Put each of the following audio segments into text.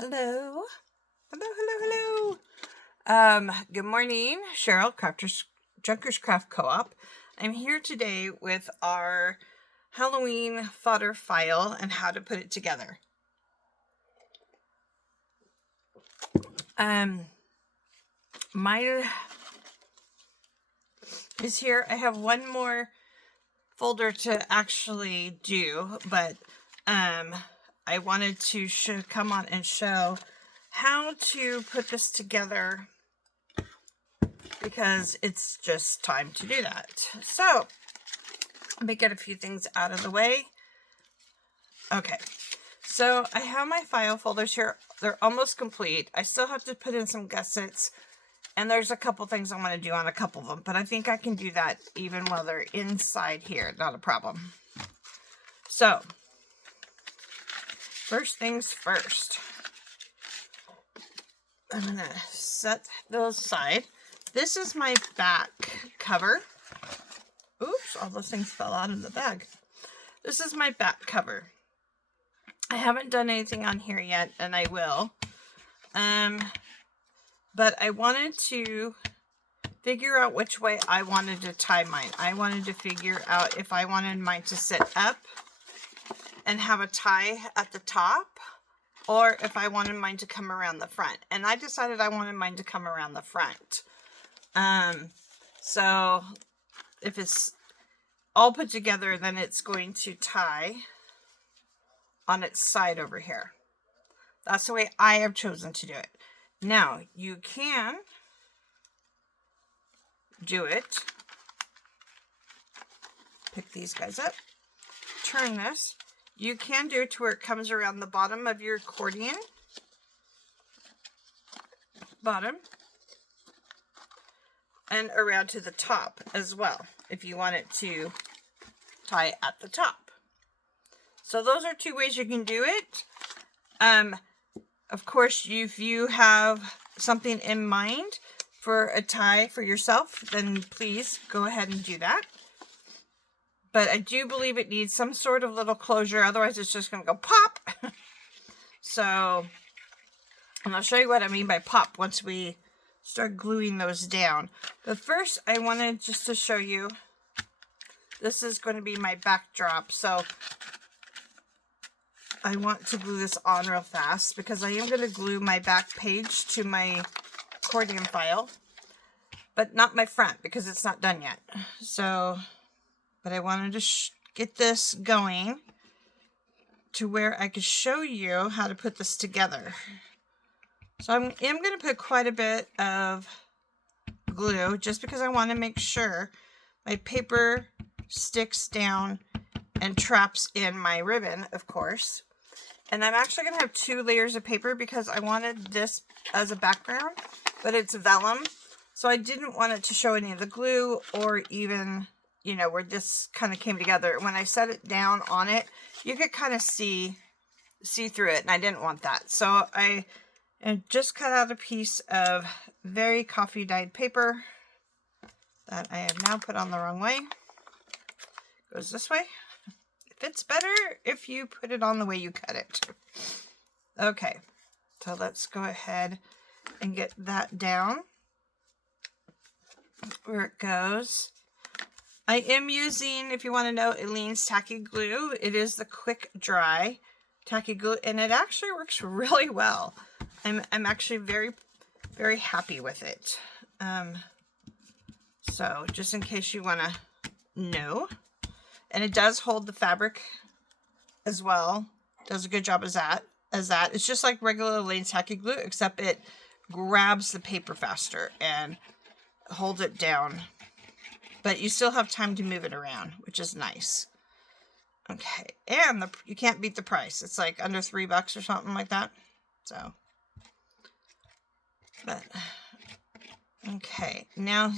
Hello. Good morning, Cheryl, Junkers Craft Co-op. I'm here today with our Halloween fodder file and how to put it together. My is here. I have one more folder to actually do, but I wanted to come on and show how to put this together because it's just time to do that. So let me get a few things out of the way. Okay, so I have my file folders here. They're almost complete. I still have to put in some gussets, and there's a couple things I want to do on a couple of them, but I think I can do that even while they're inside here. Not a problem. So first things first, I'm going to set those aside. This is my back cover. Oops, all those things fell out of the bag. This is my back cover. I haven't done anything on here yet, and I will. But I wanted to figure out which way I wanted to tie mine. I wanted to figure out if I wanted mine to sit up and have a tie at the top, or if I wanted mine to come around the front. And I decided I wanted mine to come around the front. So if it's all put together, then it's going to tie on its side over here. That's the way I have chosen to do it. Now, you can do it. Pick these guys up. Turn this. You can do it to where it comes around the bottom of your accordion. Bottom. And around to the top as well, if you want it to tie at the top. So those are two ways you can do it. Of course, if you have something in mind for a tie for yourself, then please go ahead and do that. But I do believe it needs some sort of little closure, otherwise it's just going to go pop. So, and I'll show you what I mean by pop once we start gluing those down. But first, I wanted just to show you, this is going to be my backdrop. So I want to glue this on real fast because I am going to glue my back page to my accordion file, but not my front because it's not done yet. So, but I wanted to get this going to where I could show you how to put this together. So I am going to put quite a bit of glue just because I want to make sure my paper sticks down and traps in my ribbon, of course. And I'm actually going to have 2 layers of paper because I wanted this as a background, but it's vellum. So I didn't want it to show any of the glue or even, you know, where this kind of came together. When I set it down on it, you could kind of see through it, and I didn't want that. So I just cut out a piece of very coffee dyed paper that I have now put on the wrong way. Goes this way. Fits better if you put it on the way you cut it. Okay, so let's go ahead and get that down where it goes. I am using, if you want to know, Elaine's tacky glue. It is the quick dry tacky glue, and it actually works really well. I'm actually very, very happy with it. So just in case you want to know. And it does hold the fabric as well. Does a good job as that. It's just like regular Elaine's tacky glue, except it grabs the paper faster and holds it down. But you still have time to move it around, which is nice. Okay, and you can't beat the price. It's like under $3 or something like that. So, but okay, now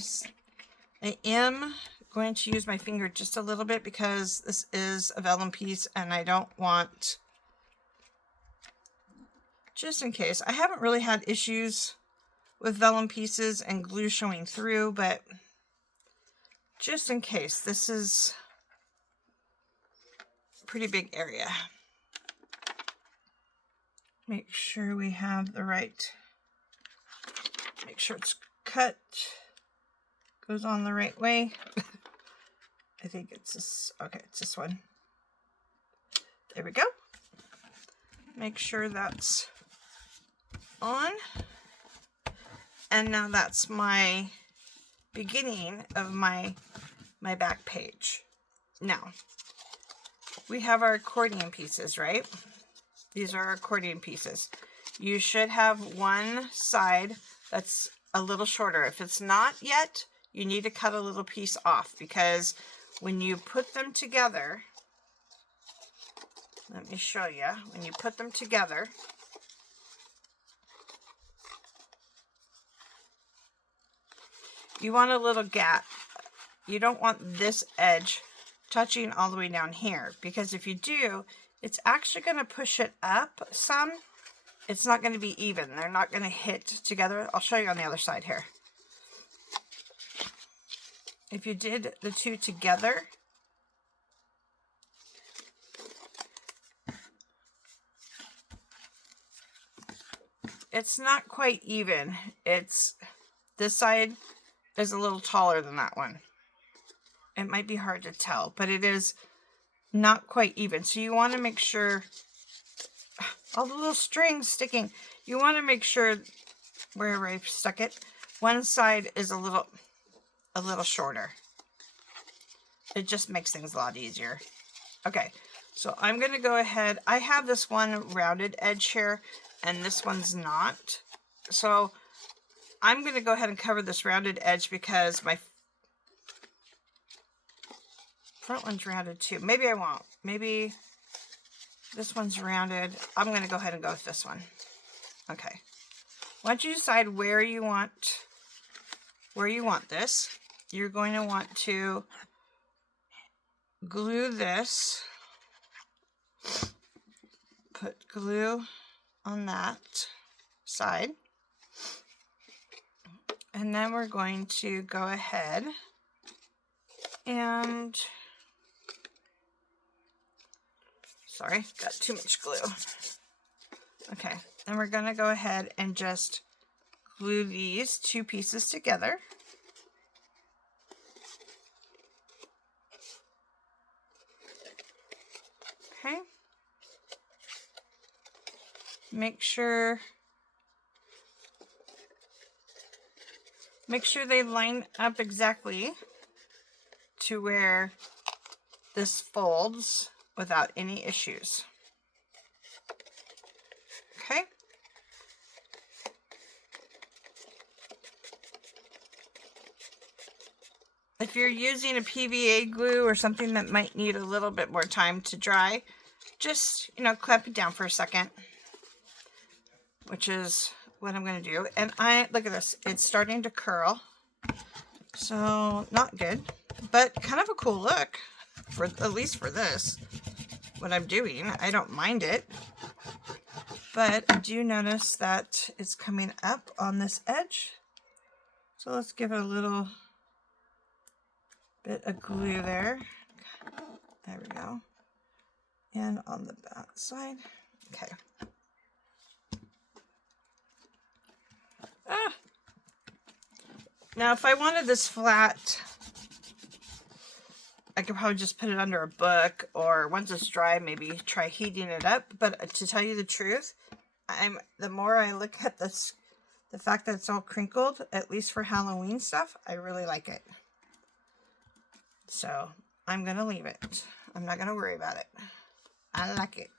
I am going to use my finger just a little bit because this is a vellum piece and I don't want, just in case. I haven't really had issues with vellum pieces and glue showing through, but just in case, this is a pretty big area. Make sure we have the right, make sure it's cut, goes on the right way. I think it's this, okay, it's this one. There we go. Make sure that's on. And now that's my beginning of my back page. Now, we have our accordion pieces, right? These are our accordion pieces. You should have one side that's a little shorter. If it's not yet, you need to cut a little piece off, because when you put them together, let me show you, when you put them together, you want a little gap. You don't want this edge touching all the way down here, because if you do, it's actually going to push it up some. It's not going to be even. They're not going to hit together. I'll show you on the other side here. If you did the two together, it's not quite even. It's, this side is a little taller than that one. It might be hard to tell, but it is not quite even. So you want to make sure, all the little strings sticking, you want to make sure wherever I stuck it, one side is a little shorter. It just makes things a lot easier. Okay, so I'm going to go ahead. I have this one rounded edge here, and this one's not. So I'm going to go ahead and cover this rounded edge because my front one's rounded too. Maybe I won't. Maybe this one's rounded. I'm going to go ahead and go with this one. Okay. Once you decide where you want this, you're going to want to glue this. Put glue on that side. And then we're going to go ahead and, sorry, got too much glue. Okay, then we're going to go ahead and just glue these two pieces together. Okay. Make sure they line up exactly to where this folds without any issues. Okay. If you're using a PVA glue or something that might need a little bit more time to dry, just, clamp it down for a second, which is what I'm going to do. And look at this, it's starting to curl. So not good, but kind of a cool look, for at least for this, what I'm doing. I don't mind it, but I do notice that it's coming up on this edge. So let's give it a little bit of glue there. There we go. And on the back side. Okay. Now, if I wanted this flat, I could probably just put it under a book, or once it's dry, maybe try heating it up. But to tell you the truth, the more I look at this, the fact that it's all crinkled, at least for Halloween stuff, I really like it. So I'm going to leave it. I'm not going to worry about it. I like it.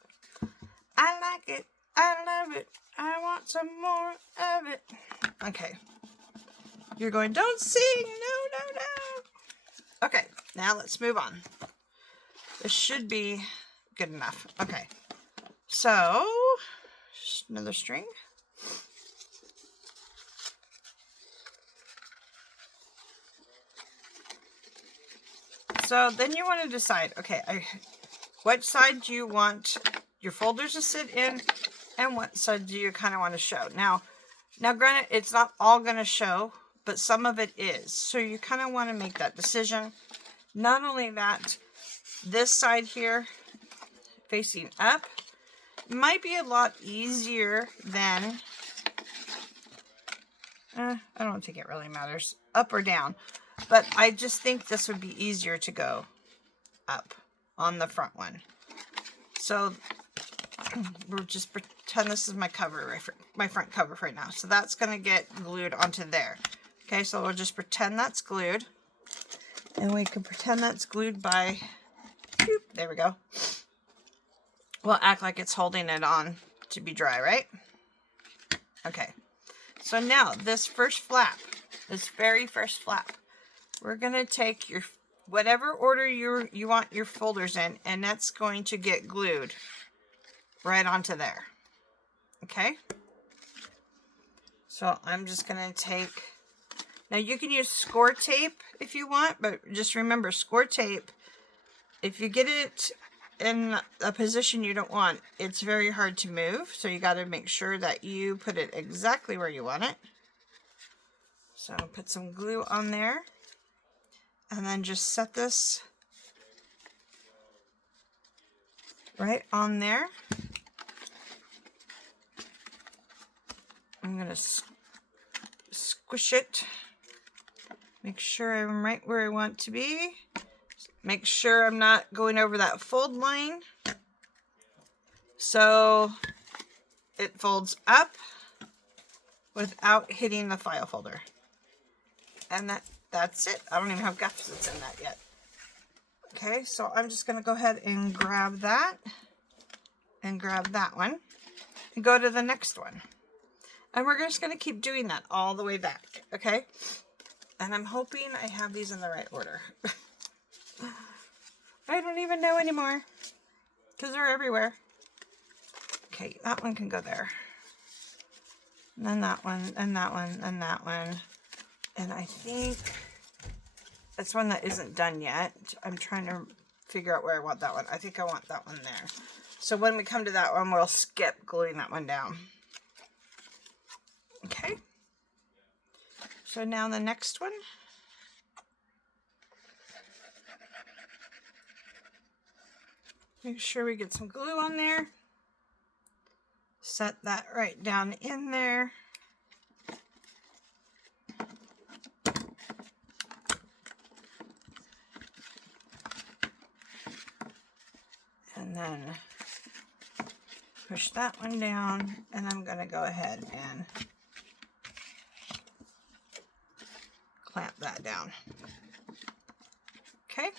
I like it. I love it. I want some more of it. Okay. You're going, don't sing. No. Okay. Now let's move on. This should be good enough. Okay. So, another string. So then you want to decide, okay, what side do you want your folders to sit in, and what side do you kind of want to show? Now granted, it's not all going to show, but some of it is. So you kind of want to make that decision. Not only that, this side here facing up, might be a lot easier than, I don't think it really matters, up or down. But I just think this would be easier to go up on the front one. So we'll just pretend this is my cover, my front cover right now. So that's going to get glued onto there. Okay, so we'll just pretend that's glued. And we can pretend that's glued by, there we go. We'll act like it's holding it on to be dry, right? Okay. So now this first flap, this very first flap, we're going to take your, whatever order you want your folders in, and that's going to get glued right onto there. Okay? So I'm just going to take, now you can use score tape if you want, but just remember, score tape, if you get it in a position you don't want, it's very hard to move. So you got to make sure that you put it exactly where you want it. So I'll put some glue on there. And then just set this right on there. I'm going to squish it. Make sure I'm right where I want to be. Make sure I'm not going over that fold line. So it folds up without hitting the file folder. And that's it. I don't even have gussets in that yet. Okay, so I'm just going to go ahead and grab that and grab that one and go to the next one. And we're just going to keep doing that all the way back, okay? And I'm hoping I have these in the right order. I don't even know anymore because they're everywhere. Okay, that one can go there. And then that one, and that one, and that one. And I think that's one that isn't done yet. I'm trying to figure out where I want that one. I think I want that one there. So when we come to that one, we'll skip gluing that one down. Okay. So now the next one. Make sure we get some glue on there. Set that right down in there. And then push that one down, and I'm going to go ahead and clamp that down. Okay?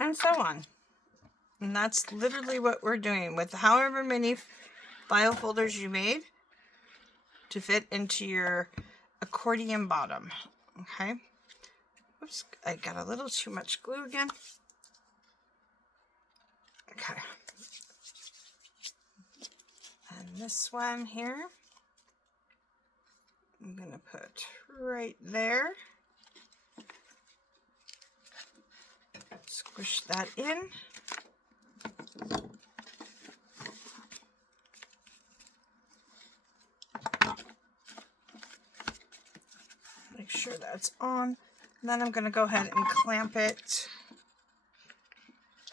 And so on. And that's literally what we're doing with however many file folders you made to fit into your accordion bottom. Okay? Oops, I got a little too much glue again. Okay. And this one here, I'm going to put right there. Squish that in. Make sure that's on. And then I'm going to go ahead and clamp it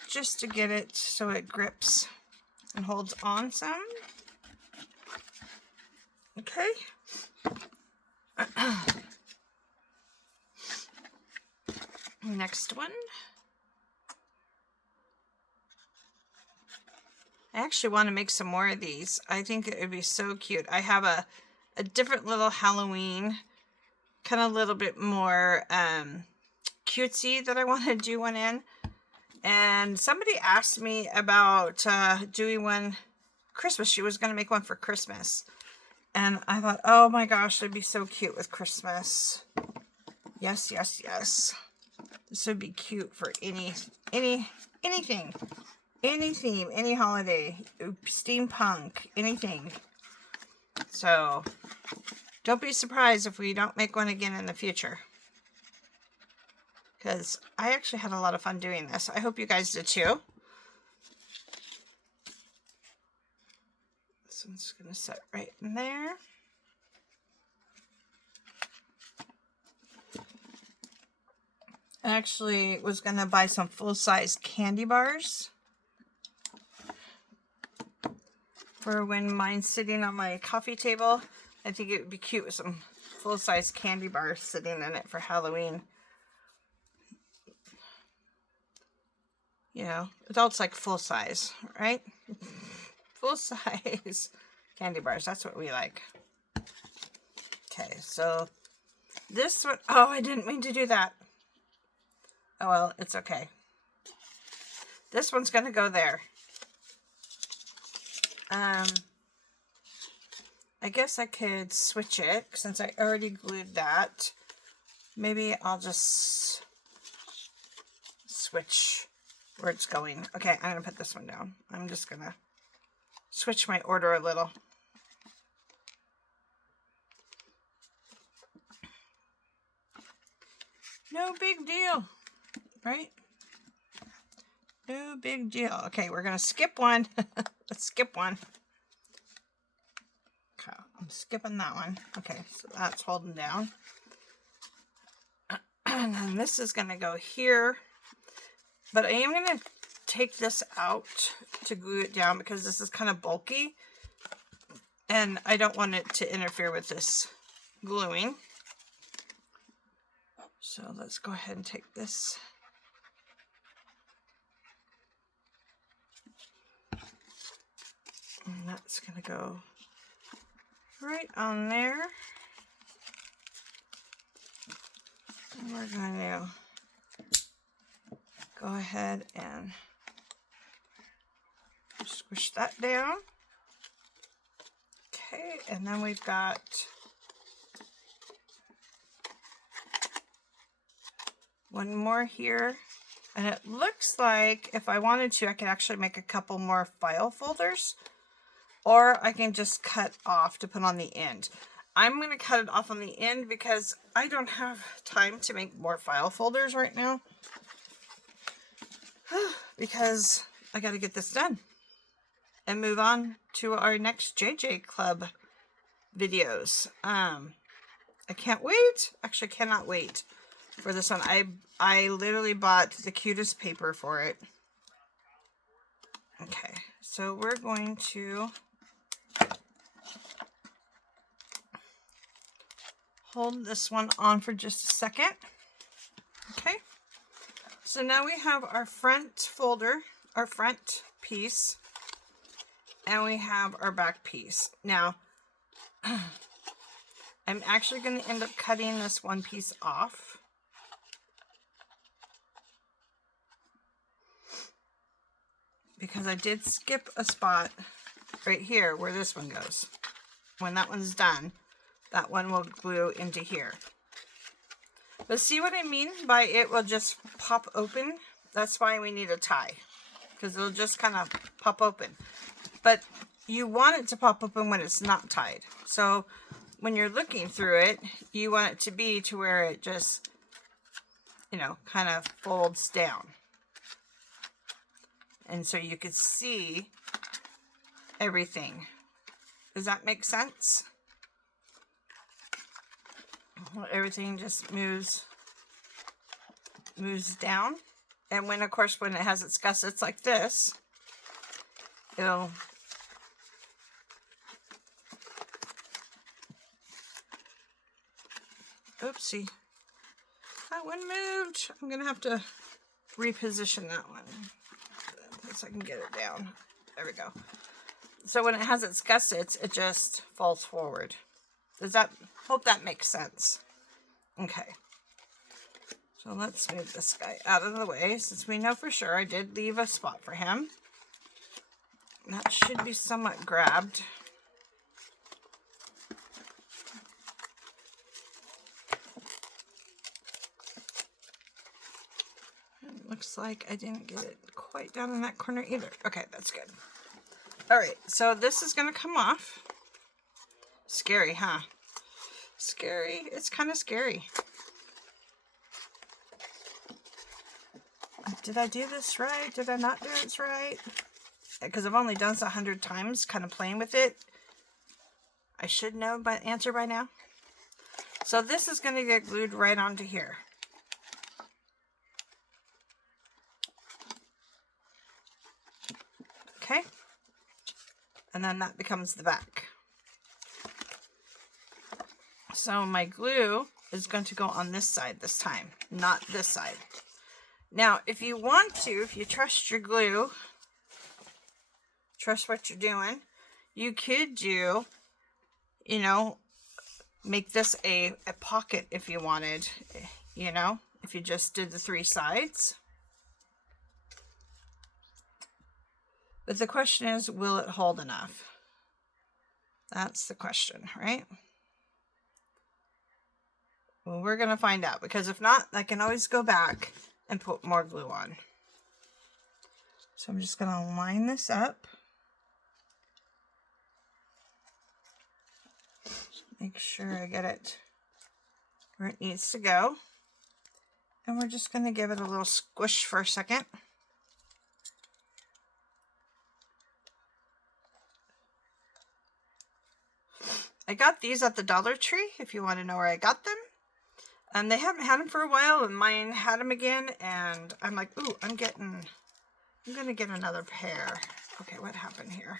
just to get it so it grips and holds on some. Okay. Next one. I actually want to make some more of these. I think it would be so cute. I have a different little Halloween, kind of a little bit more cutesy that I want to do one in. And somebody asked me about doing one Christmas. She was going to make one for Christmas. And I thought, oh my gosh, it'd be so cute with Christmas. Yes, yes, yes. This would be cute for anything. Any theme, any holiday, steampunk, anything. So, don't be surprised if we don't make one again in the future. Because I actually had a lot of fun doing this. I hope you guys did too. This one's going to set right in there. I actually was going to buy some full-size candy bars. for when mine's sitting on my coffee table. I think it would be cute with some full-size candy bars sitting in it for Halloween. You know, adults like full-size, right? Full-size candy bars, that's what we like. Okay, so this one, oh, I didn't mean to do that. Oh, well, it's okay. This one's going to go there. I guess I could switch it since I already glued that. Maybe I'll just switch where it's going. Okay, I'm going to put this one down. I'm just going to switch my order a little. No big deal, right? No big deal. Okay, we're going to skip one. Let's skip one. Okay, I'm skipping that one. Okay, so that's holding down. And then this is going to go here. But I am going to take this out to glue it down because this is kind of bulky. And I don't want it to interfere with this gluing. So let's go ahead and take this. And that's going to go right on there. And we're going to go ahead and squish that down. Okay, and then we've got one more here. And it looks like if I wanted to, I could actually make a couple more file folders. Or I can just cut off to put on the end. I'm going to cut it off on the end because I don't have time to make more file folders right now. Because I got to get this done. And move on to our next JJ Club videos. I can't wait. Actually, cannot wait for this one. I literally bought the cutest paper for it. Okay, so we're going to hold this one on for just a second. Okay, so now we have our front folder, our front piece, and we have our back piece. Now, I'm actually going to end up cutting this one piece off. Because I did skip a spot right here where this one goes. When that one's done, that one will glue into here. But see what I mean by it will just pop open? That's why we need a tie. Because it'll just kind of pop open. But you want it to pop open when it's not tied. So when you're looking through it, you want it to be to where it just, you know, kind of folds down. And so you could see everything. Does that make sense? Well, everything just moves down. And when, of course, when it has its gussets like this, it'll oopsie. That one moved. I'm going to have to reposition that one so I can get it down. There we go. So when it has its gussets, it just falls forward. Does that, hope that makes sense. Okay. So let's move this guy out of the way since we know for sure I did leave a spot for him. That should be somewhat grabbed. It looks like I didn't get it quite down in that corner either. Okay, that's good. All right, so this is going to come off. Scary, huh? Scary. It's kind of scary. Did I do this right? Did I not do this right? Because I've only done this 100 times, kind of playing with it. I should know the answer by now. So this is going to get glued right onto here. Okay. And then that becomes the back. So my glue is going to go on this side this time, not this side. Now, if you want to, if you trust your glue, trust what you're doing, you could do, you know, make this a pocket if you wanted, you know, if you just did the 3 sides. But the question is, will it hold enough? That's the question, right? Well, we're going to find out, because if not, I can always go back and put more glue on. So I'm just going to line this up. Make sure I get it where it needs to go. And we're just going to give it a little squish for a second. I got these at the Dollar Tree, if you want to know where I got them. And they haven't had them for a while, and mine had them again, and I'm like, ooh, I'm going to get another pair. Okay, what happened here?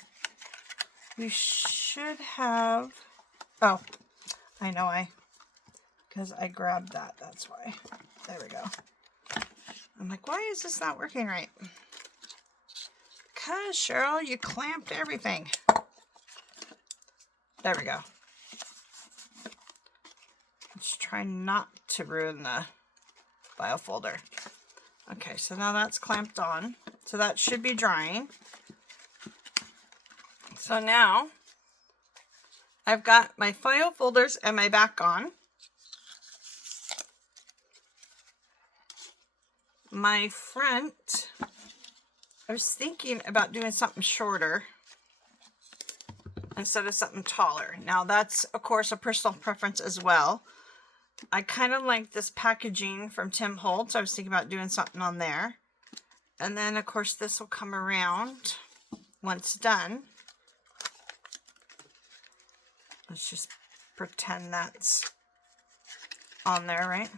We should have, oh, I know because I grabbed that, that's why. There we go. I'm like, why is this not working right? Because, Cheryl, you clamped everything. There we go. Just try not to ruin the file folder. Okay, so now that's clamped on. So that should be drying. So now I've got my file folders and my back on. My front, I was thinking about doing something shorter instead of something taller. Now that's, of course, a personal preference as well. I kind of like this packaging from Tim Holtz. So I was thinking about doing something on there. And then, of course, this will come around once done. Let's just pretend that's on there, right?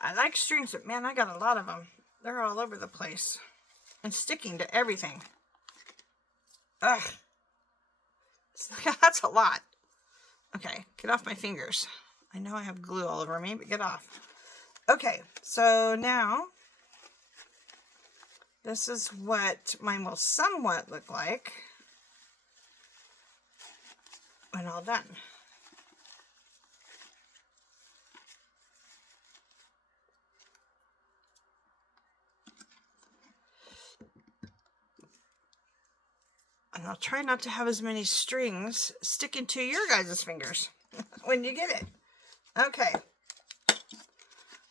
I like strings, but man, I got a lot of them. They're all over the place and sticking to everything. Ugh. That's a lot. Okay, get off my fingers. I know I have glue all over me, but get off. Okay, so now this is what mine will somewhat look like when all done. And I'll try not to have as many strings sticking to your guys' fingers when you get it. Okay.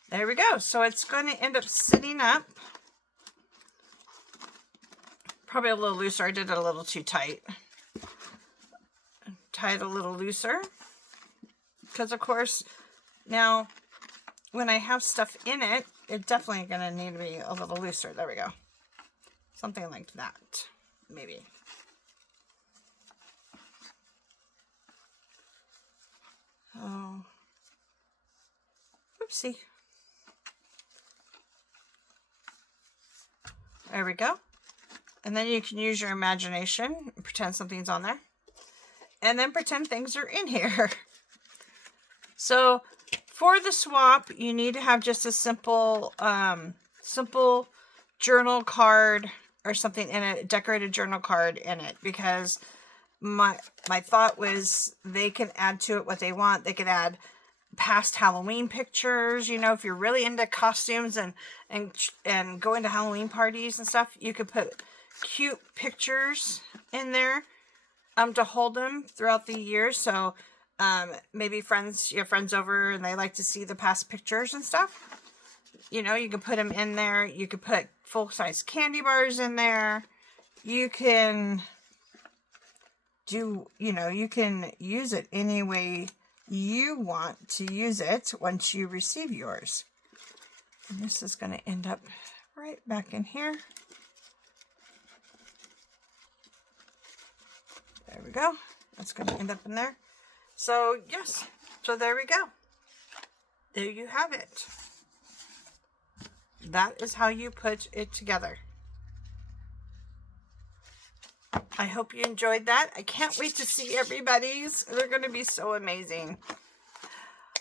There we go. So it's going to end up sitting up. Probably a little looser. I did it a little too tight. Tie it a little looser. Because, of course, now when I have stuff in it, it's definitely going to need to be a little looser. There we go. Something like that, maybe. Oh, oopsie. There we go. And then you can use your imagination and pretend something's on there. And then pretend things are in here. So for the swap, you need to have just a simple, simple journal card or something in it, decorated journal card in it, because my thought was they can add to it what they want. They could add past Halloween pictures, you know, if you're really into costumes and go into Halloween parties and stuff, you could put cute pictures in there to hold them throughout the year. So maybe you have friends over and they like to see the past pictures and stuff. You know, you can put them in there. You could put full-size candy bars in there. You can you can use it any way you want to use it once you receive yours. And this is going to end up right back in here. There we go. That's going to end up in there. So, yes. So, there we go. There you have it. That is how you put it together. I hope you enjoyed that. I can't wait to see everybody's. They're going to be so amazing.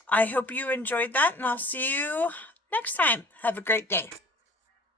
I hope you enjoyed that, and I'll see you next time. Have a great day.